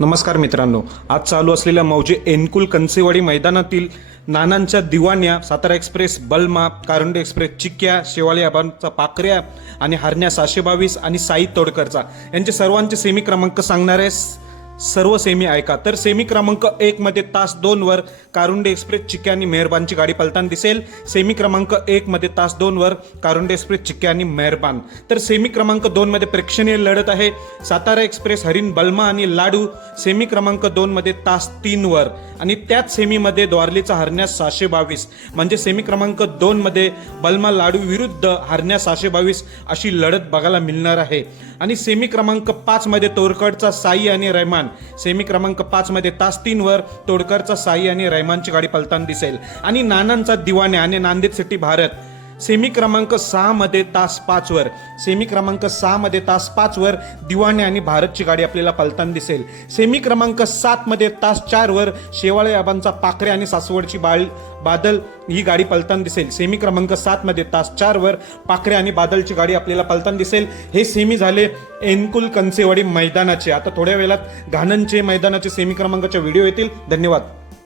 नमस्कार मित्रांनो आज चालू असलेल्या मौजे एनकुल कंसेवाडी मैदानातील नानांच्या दिवाण्या सातारा एक्सप्रेस बलमा कारंडे एक्सप्रेस चिक्क्या शेवाळी आबांचा पाकऱ्या आणि हरण्या सहाशे बावीस आणि साई तोडकरचा. यांचे सर्वांचे सेमी क्रमांक सांगणार आहे सर्व सेमी ऐका. तर सेमी क्रमांक एक मध्ये तास दोन वर कारुंडे एक्सप्रेस चिक्क्या आणि मेहरबानची गाडी पलताना दिसेल. सेमी क्रमांक एक मध्ये तास दोन वर कारुंडे एक्सप्रेस चिक्क्या आणि मेहरबान. तर सेमी क्रमांक दोन मध्ये प्रेक्षणीय लढत आहे. सातारा एक्सप्रेस हरिण बल्मा आणि लाडू. सेमी क्रमांक दोन मध्ये तास तीन वर. आणि त्याच सेमीमध्ये द्वारलीचा हरण्यास सहाशे बावीस. म्हणजे सेमी क्रमांक दोन मध्ये बल्मा लाडू विरुद्ध हरण्यास सहाशे बावीस अशी लढत बघायला मिळणार आहे. आणि सेमी क्रमांक पाच मध्ये साई आणि रहमान सेमी क्रमांक पाच मध्ये तास तीन वर तोडकरचा साई आणि रहमानची गाडी पलताना दिसेल. आणि नानांचा दिवाने आणि नांदेड सिटी भारत. सेमी क्रमांक सहामध्ये तास पाचवर सेमी क्रमांक सहामध्ये तास पाचवर दिवाणे आणि भारतची गाडी आपल्याला पलताना दिसेल. सेमी क्रमांक सातमध्ये तास चारवर शेवाळे आबांचा पाखरे आणि सासवडची बाळ बादल ही गाडी पलताना दिसेल. सेमी क्रमांक सातमध्ये तास चारवर पाखरे आणि बादलची गाडी आपल्याला पलताना दिसेल. हे सेमी झाले एनकुल कंसेवाडी मैदानाचे. आता थोड्या वेळात घाणनचे मैदानाचे सेमी क्रमांकाचे व्हिडिओ येतील. धन्यवाद.